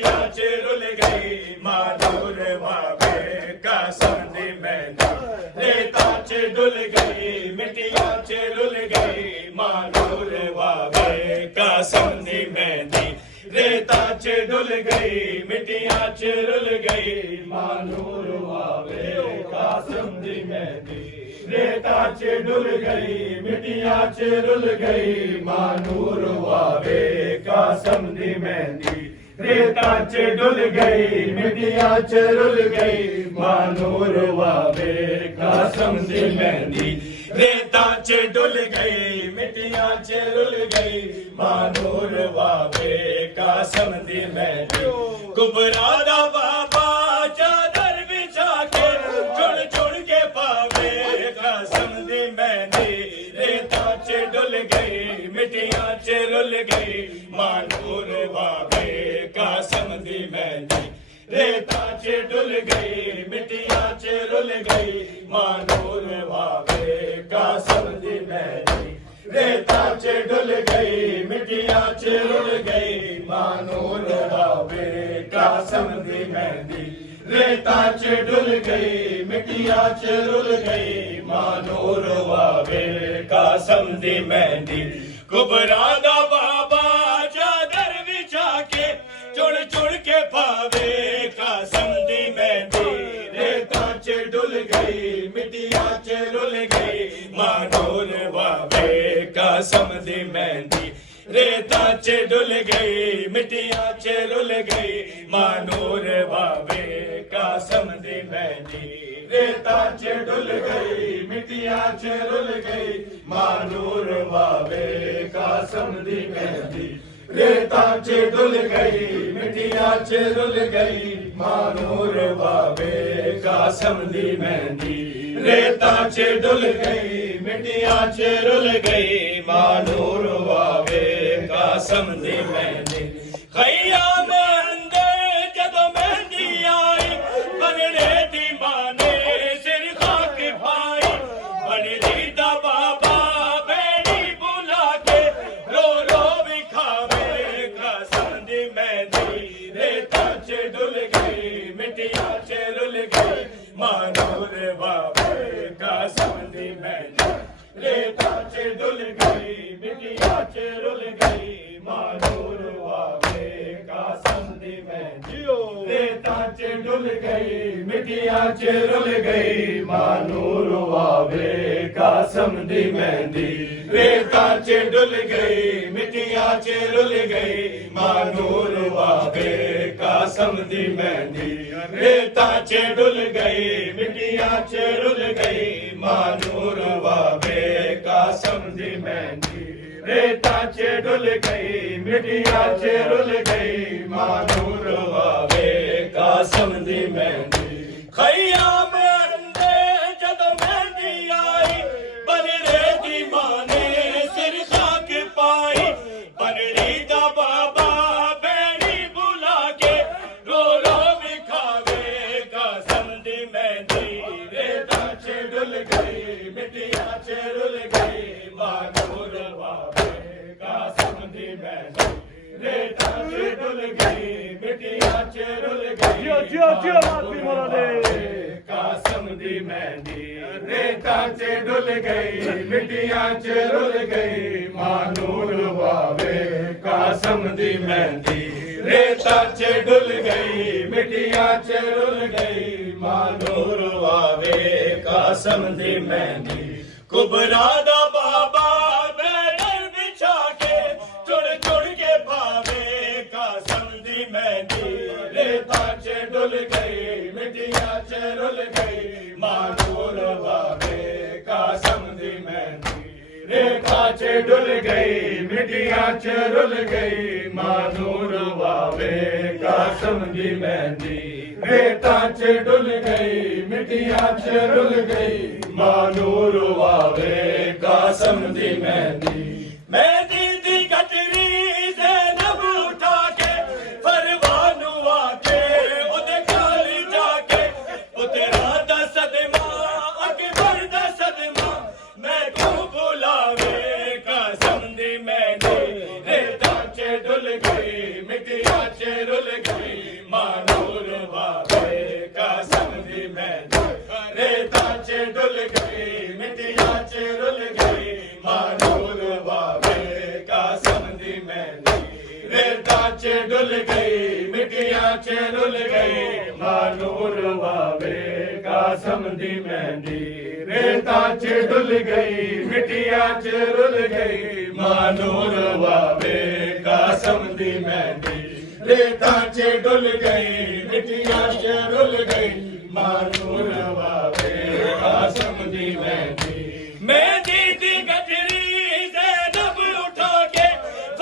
मिटिया च रुल गई मां नूर वावे कासम दी मेहंदी रेता च डुल गई मिटिया च रुल गई मां नूर वावे कासम दी मेहंदी रेता च डुल गई मिटिया च रुल गई मां नूर वावे कासम दी मेहंदी रेता च डुल गई मिटिया च रुल गई मां नूर वावे कासम दी मेहंदी रेता च डुल गई मिटिया च रुल गई मां नूर वावे कासम दी मेहंदी रेता च डुल गई मिटिया च रुल गई मां नूर वावे कासम दी मेहंदी कुबरा दा बाबा चादर बिछा के चुन चुन के पावे कासम दी मेहंदी रेता च डुल गई मिटिया च रुल गई मां नूर वावे कासम दी मेहंदी रेता च डुल गई मिटिया च रुल गई मां नूर वावे कासम दी मेहंदी रेता च डुल गई मिटिया च रुल गई मां नूर वावे कासम दी मेहंदी रेता च डुल गई मिटिया च रुल गई मां नूर वावे कासम दी मेहंदी कुबरा दा बाबा चादर बिछा के चुन चुन के पावे कासम दी मेहंदी रेता च डुल गई मिटिया च रुल गई मां नूर वावे कासम दी मेहंदी रेता च डुल गई मिटिया च रुल गई मां नूर वावे कासम दी मेहंदी रेता च डुल गई मिटिया च रुल गई मां नूर वावे कासम दी मेहंदी रेता च डुल गई मिटिया च रुल गई मां नूर वावे कासम दी मेहंदी रेता च डुल गई मिटिया च रुल गई मां नूर वावे कासम दी मेहंदी खैयाम अंदर जदों मेहंदी आई बनने दी मां ने सिर खाक पाई बनरी दा बाबा बेड़ी बुला के रो रो विखावे कासम दी मेहंदी रेता च डुल गई मिटिया च रुल गई मां नूर वावे कासम दी मेहंदी रेता च डुल गई मिटिया च रुल गई मां नूर वावे कासम दी मेहंदी रेता च डुल गई मिटिया च रुल गई मां नूर वावे कासम दी मेहंदी रेता च डुल गई मिटिया च रुल गई मां नूर वावे कासम दी मेहंदी रेता च डुल गई मिटिया च रुल गई मां नूर वावे कासम दी मेहंदी रेता च डुल गई मिटिया च रुल गई मां नूर वावे कासम दी मेहंदी खैयाम अंदर जदों मेहंदी आई बनरे दी मां ने सिर खाक पाई बनरी दा बाबा बेड़ी बुला के रो रो विखावे कासम दी मेहंदी रेता च डुल गई मिटिया च रुल गई मां नूर वावे कासम दी मेहंदी रेता च डुल गई मिटिया च रुल गई कासम दी मेहंदी रेता च डुल गई मिटिया च रुल गई मां नूर वावे कासम दी मेहंदी रेता च डुल गई मिटिया च रुल गई मां नूर वावे कासम दी मेहंदी कुबरा दा बाबा बैठर बिछा के चुन चुन के पावे कासम दी मेहंदी रेता च डुल गई मिटिया च रुल गई मां नूर वावे कासम दी मेहंदी रेता च डुल गई मिटिया च रुल गई मां नूर वावे कासम दी मेहंदी रेता च डुल गई मिटिया च रुल गई मां नूर वावे कासम दी मेहंदी मेहंदी दी गटरी ज़ैनब उठा के फरवानू आके उदे खाली जाके पुत्रा दा सदमा अकबर दा सदमा मैं क्यों बुलावे कासम दी मेहंदी रेता च डुल गई मिटिया च रुल गई रेता च डुल गई मिट्टिया च रुल गई मानूर वावे कासम दी मेहंदी रेता च डुल गई मिट्टिया च रुल गई मानूर वावे कासम दी मेहंदी मेहंदी दी गजरी ज़ैनब उठा के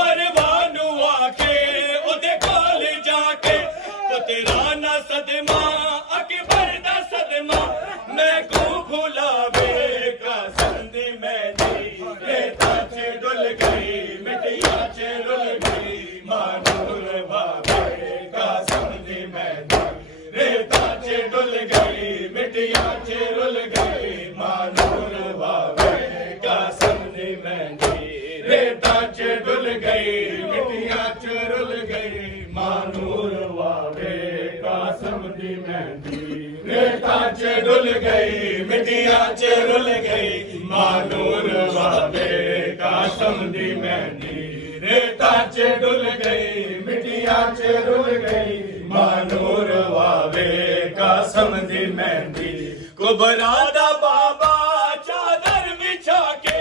फरवानू आके उदे कोल जाके पुत्राना सदमा अकबर दा सदमा मैं को भुलावे कासम दी मेहंदी रेता च डुल गई मिट्टिया च रुल गई मानूर वावे कासम दी मेहंदी रेता च डुल गई मिट्टिया च रुल गई मानूर वावे कासम दी मेहंदी रेता च डुल गई मिट्टिया च रुल गई मानूर वावे कासम दी मेहंदी रेता च डुल गई मिट्टिया च रुल गई मानूर वावे कासम दी मेहंदी रेता च डुल गई मिट्टिया च रुल गई मानूर वावे कासम दी मेहंदी कुबरा दा बाबा चादर बिछा के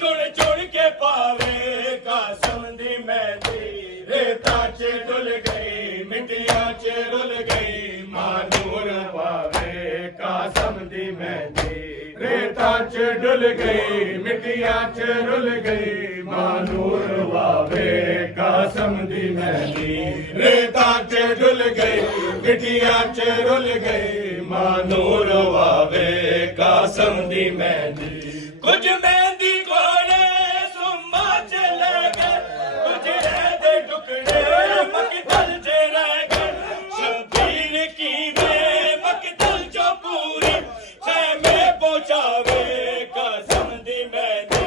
चुन चुन के पावे कासम दी मेहंदी रेता च डुल गई मिट्टिया च रुल गई मानूर वावे कासम दी मेहंदी रेता च डुल गई मिट्टिया च रुल गई मानूर वावे कासम दी मेहंदी रेता च डुल गई मिट्टिया च रुल गई मानूर वावे कासम दी मेहंदी कुछ मेहंदी कोले सुम्मा चले गए कुछ दे टुकड़े मकतल च रह गए शबीर की में मकतल जो पूरी खैमे पहुंचावे कासम दी मेहंदी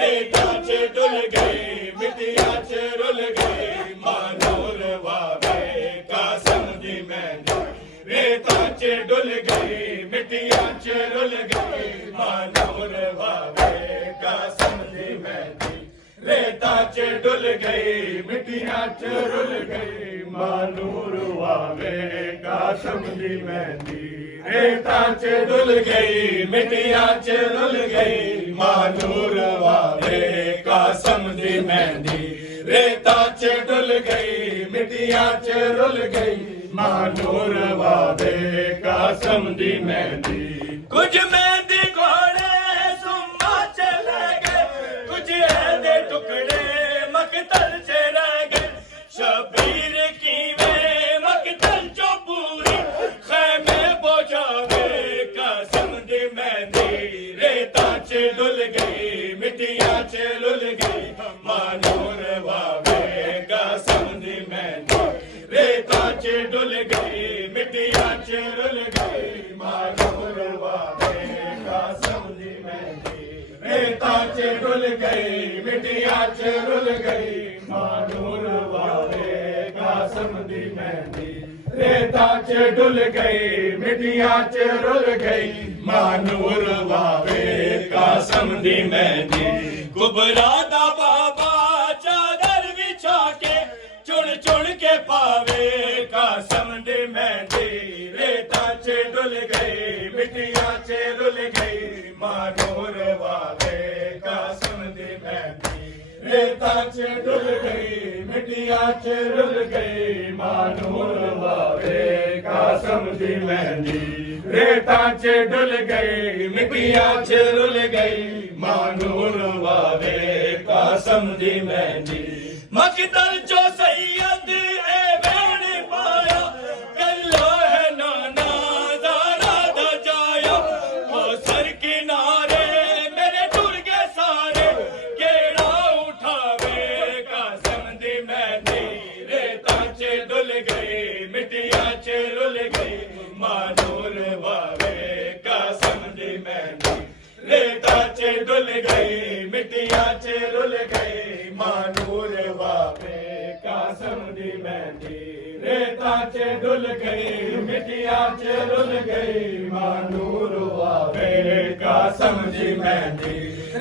रेता च डुल गई मिट्टिया च रुल गई मानूर वावे कासम दी मेहंदी रेता च डुल गई मिट्टिया च रुल गई मानूर वावे कासम दी मेहंदी रेता च डुल गई मिट्टिया च रुल गई मानूर वावे कासम दी मेहंदी रेता च डुल गई मिट्टिया च रुल गई मानूर वावे कासम दी मेहंदी रेता च डुल गई मिट्टिया च रुल गई मानूर वावे कासम दी मेहंदी कुछ मेहंदी घोड़े सुम्मा चले गए कुछ ऐदे टुकड़े मकतल से रह गए शबीर की वे मकतल जो पूरी खैमे पहुंचावे कासम दी मेहंदी रेता च डुल गई मिट्टिया च रुल गई मानूर वावे कासम दी मेहंदी रेता च डुल गई मिट्टिया च रुल गई मानूर वावे कासम दी मेहंदी रेता च डुल गई मिट्टिया च रुल गई मानूर वावे कासम दी मेहंदी रेता च डुल गई मिट्टिया च रुल गई मानूर वावे कासम दी मेहंदी कुबरा दा बाबा चादर बिछा के चुन चुन के पावे कासम दी मेहंदी रेता च डुल गई मिट्टिया च रुल गई मानूर वावे कासम दी मेहंदी रेता च डुल गई मिट्टिया च रुल गई मानूर वावे कासम दी मेहंदी रेता च डुल गई मिट्टिया च रुल गई मानूर वावे कासम दी मेहंदी मकतल जो सैयद ए बैन पाया कल्लो है नाना ज़ारा दा जाया हो सर किनारे मेरे टुर गए सारे केड़ा उठावे कासम दी मेहंदी रेता च डुल गई मिट्टिया च रुल गई मानूर वावे कासम दी मेहंदी रेता च डुल गई मिट्टिया च रुल गई मानूर वावे कासम दी मेहंदी रेता च डुल गई मिट्टिया च रुल गई मानूर वावे कासम दी मेहंदी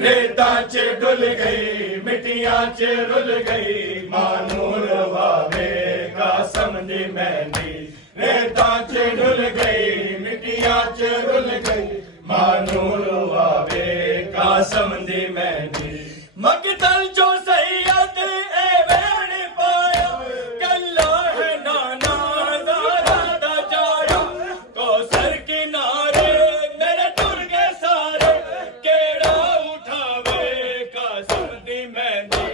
रेता च डुल गई मिट्टिया च रुल गई मानूर वावे कासम दी मेहंदी रेता च डुल गई मिट्टिया च रुल गई मानूर वावे कासम दी मेहंदी मकतल जो सैयद ए वेण पाया कल्ला है नाना ज़ारा दा जाया कौसर किनारे मेरे टुर गए सारे केड़ा उठावे कासम दी मेहंदी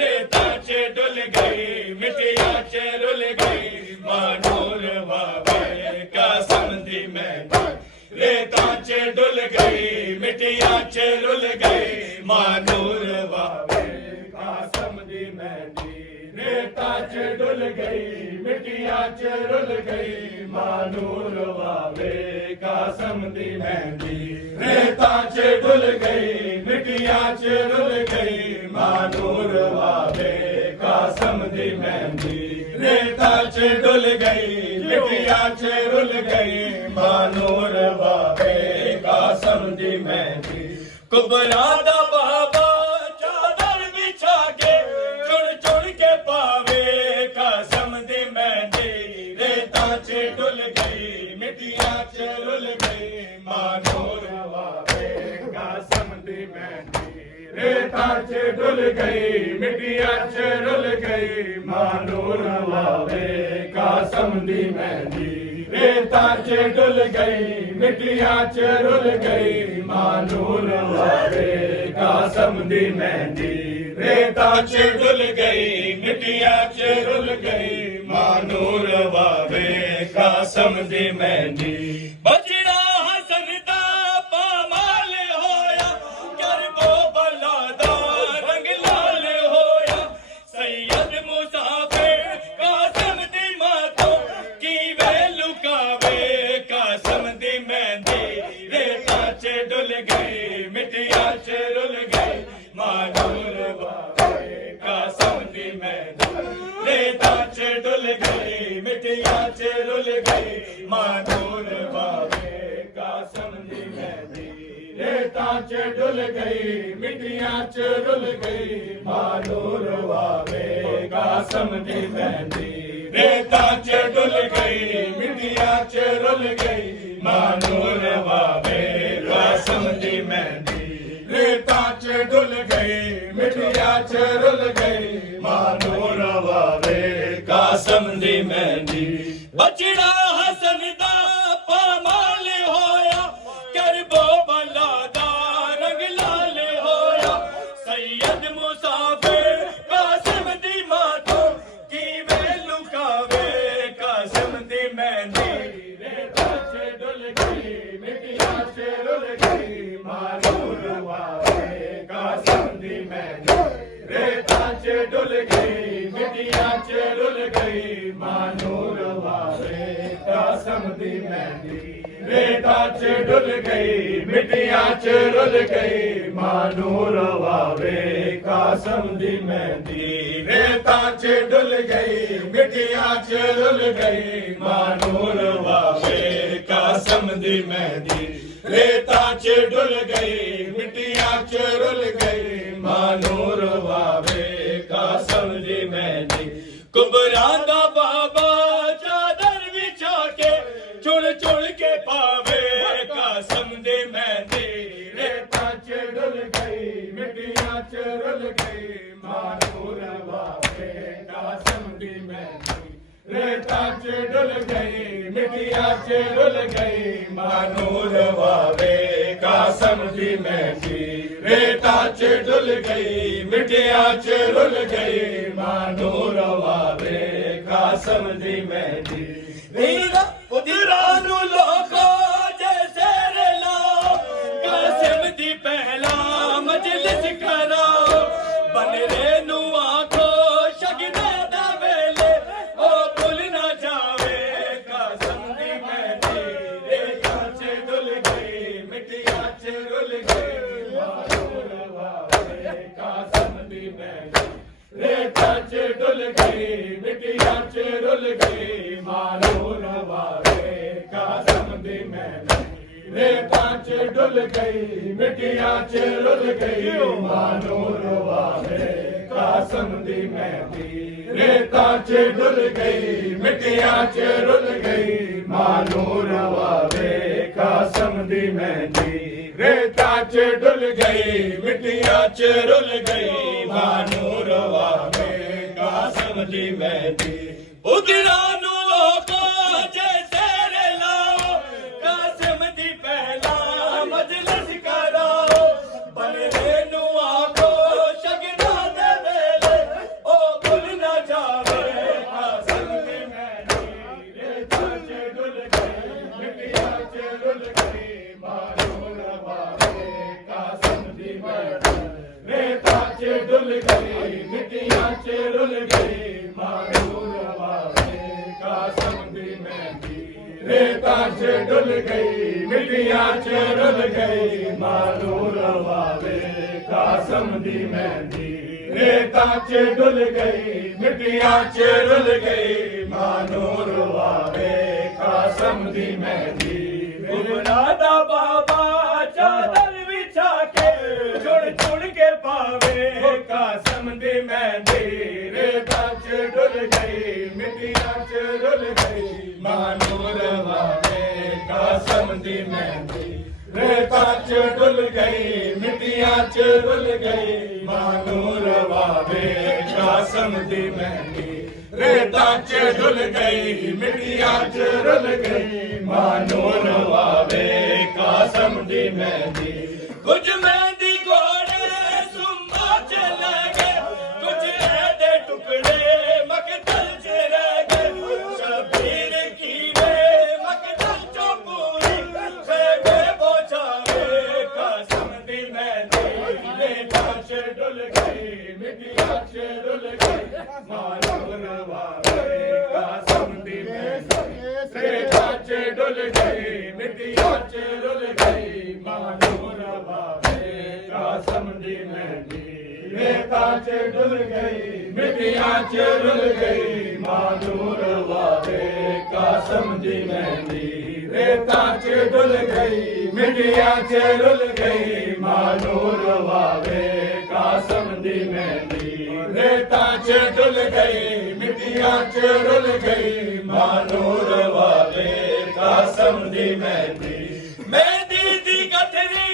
रेता च डुल गई मिट्टिया च रुल गई मानूर वावे कासम दी मेहंदी रेता च डुल गई मिट्टिया च रुल गई मानूर वावे कासम दी मेहंदी रेता च डुल गई मिट्टिया च रुल गई मानूर वावे कासम दी मेहंदी रेता च डुल गई मिट्टिया च रुल गई मानूर वावे कासम दी मेहंदी रेता च डुल गई मिट्टिया च रुल गई मानूर वावे कासम दी मेहंदी कुबरा दा बाबा चादर बिछा के चुन चुन के पावे कासम दी मेहंदी रेता च डुल गई मिट्टिया च रुल गई मानूर वावे कासम दी मेहंदी रेता च डुल गई मिट्टिया च रुल गई मानूर वावे कासम दी मेहंदी रेता च डुल गई मिट्टिया च रुल गई मानूर वावे कासम दी मेहंदी रेता च डुल गई मिट्टिया च रुल गई मानूर वावे कासम दी मेहंदी बजड़ा हसन दा पामाल होया करबो बलादा रंग लाल होया सैयद मुसाफिर कासम दी मातो की वे लुकावे कासम दी मेहंदी रेता च डुल गई मिट्टिया च रुल गई मानूर वावे कासम दी मेहंदी रेता च डुल गई मिट्टिया च रुल गई मानूर वावे कासम दी मेहंदी रेता च डुल गई मिट्टिया च रुल गई मानूर वावे कासम दी मेहंदी रेता च डुल गई मिट्टिया च रुल गई मानूर वावे कासम दी मेहंदी रेता च डुल गई मिट्टिया च रुल गई मानूर वावे कासम दी मेहंदी बजड़ा हसन दा पामाल होया करबो बलादा रंग लाल होया सैयद मुसाफिर कासम दी मातो की वे लुकावे कासम दी मेहंदी रेता च डुल गई मिट्टिया च रुल गई मानूर वावे कासम दी मेहंदी रेता च डुल गई मिट्टिया च रुल गई मानूर वावे कासम दी मेहंदी रेता च डुल गई मिट्टिया च रुल गई मानूर वावे कासम दी मेहंदी रेता च डुल गई मिट्टिया च रुल गई मानूर वावे कासम दी मेहंदी रेता च डुल गई मिट्टिया च रुल गई मानूर वावे कासम दी मेहंदी कुबरा दा बाबा चादर बिछा के चुन चुन के पावे कासम दी मेहंदी रेता च डुल गई मिट्टिया च रुल गई मानूर वावे कासम दी मेहंदी रेता च डुल गई मिट्टिया च रुल गई मानूर वावे कासम दी मेहंदी रेता च डुल गई मिट्टिया च रुल गई मानूर वावे कासम दी मेहंदी वीरा नु लोखो जैसे रेला कासम दी पहला मजलिस करा बन रे नु आखो शगना दा वेले ओ भूल ना जावे कासम दी मेहंदी रेता च डुल गई मिट्टिया च रुल गई मानूर वावे कासम दी मेहंदी रेता च डुल गई मिट्टिया च रुल गई मानूर वावे कासम दी मेहंदी रेता च डुल गई मिट्टिया च रुल गई मानूर वावे कासम दी मेहंदी रेता च डुल गई मिट्टियां च रुल गई मानूर वावे कासम दी मेहंदी रेता च डुल गई मिट्टियां च रुल गई मानूर वावे कासम दी मेहंदी उगड़ा नु लोको जैसे रे लाओ कासम दी पहला मजलिस कराओ बलरे नु आखो शगना दे वेले ओ भुल ना जावे कासम दी मेहंदी रेता च डुल गई मिट्टियां च रुल गई मानूर वावे कासम दी मेहंदी रेता च डुल गई मिट्टियां च रुल गई मानूर कासम दी मेहंदी रेता च डुल गई मिट्टियां च रुल गई मानूर वावे कासम दी मेहंदी रेता च डुल गई मिट्टियां च रुल गई मानूर वावे कासम दी मेहंदी गुमरा दा बाबा चादर बिछा के चुड़ चुड़ के पावे कासम दी मेहंदी रेता च डुल गई मिट्टियां च रुल गई मानूर वावे कासम दी मेहंदी रेता च डुल गई मिट्टियां च रुल गई मानूर वावे कासम दी मेहंदी रेता च डुल गई मिट्टियां च रुल गई मानूर वावे कासम दी मेहंदी कुछ मेहंदी घोड़े सुम्बा च लगे कुछ ऐदे टुकड़े मकतल च रह गए शबीर कीड़े मकतल चो पूरी खेबे पहुंचावे कासम दी मेहंदी रेता च डुल गई मिट्टियां च रुल गई मानूर वावे कासम दी मेहंदी रेता च डुल गई मिट्टियां च रुल गई मानूर वावे कासम दी मेहंदी रेता च डुल गई मिट्टियां च रुल गई मानूर वावे कासम दी मेहंदी रेता च डुल गई मिट्टियां च रुल गई मानूर वावे कासम दी मेहंदी रेता च डुल गई मिट्टियां च रुल गई मानूर वावे कासम दी मेहंदी मेहंदी दी गठरी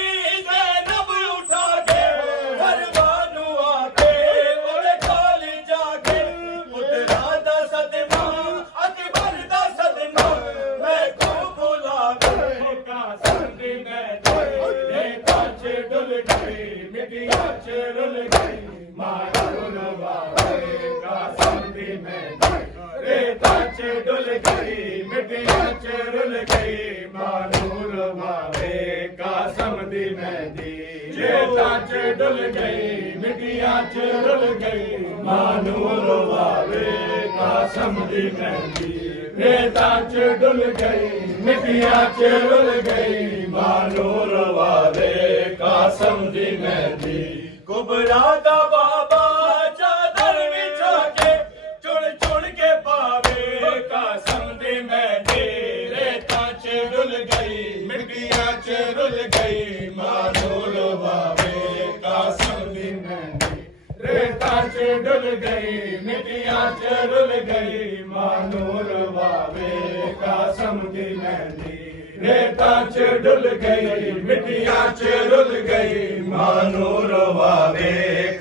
ज़ैनब उठा के हर बानू आके ओले खोली जाके पुत्रा दा सदमा अकबर दा सदमा मैं को बुलावे कासम दी मेहंदी रेता च डुल गई मिट्टियां च रुल गई मानूर वावे कासम दी मेहंदी रेता च डुल गई मिट्टियां च रुल गई मानूर वावे कासम दी मेहंदी रेता च डुल गई मिट्टियां च रुल गई मानूर वावे कासम दी मेहंदी रेता च डुल गई मिट्टियां च रुल गई मानूर वावे कासम दी मेहंदी कुबरा दा बाबा चादर बिछा के चुड़ चुड़ के पावे कासम दी मेहंदी रेता च डुल गई मिट्टियां च रुल गई मानूर वावे कासम दी मेहंदी रेता च डुल गई मिट्टियां च रुल गई मानूर वावे कासम दी मेहंदी रेता च डुल गई मिट्टियां च रुल गई मानूर वावे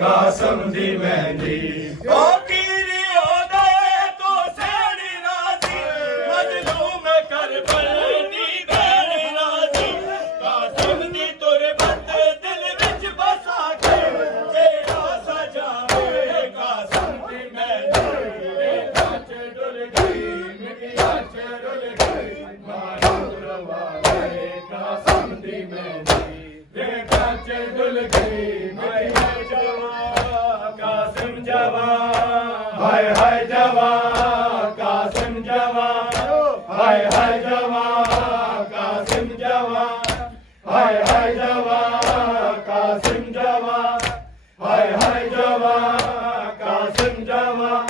कासम दी मेहंदी हाय हाय जवान कासिम जवान हाय हाय जवान कासिम जवान हाय हाय जवान कासिम जवान हाय हाय जवान कासिम जवान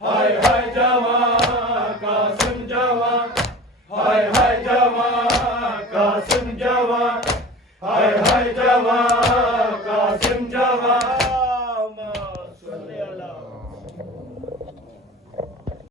हाय हाय जवान कासिम जवान हाय हाय जवान कासिम जवान हाय हाय जवान कासिम जवान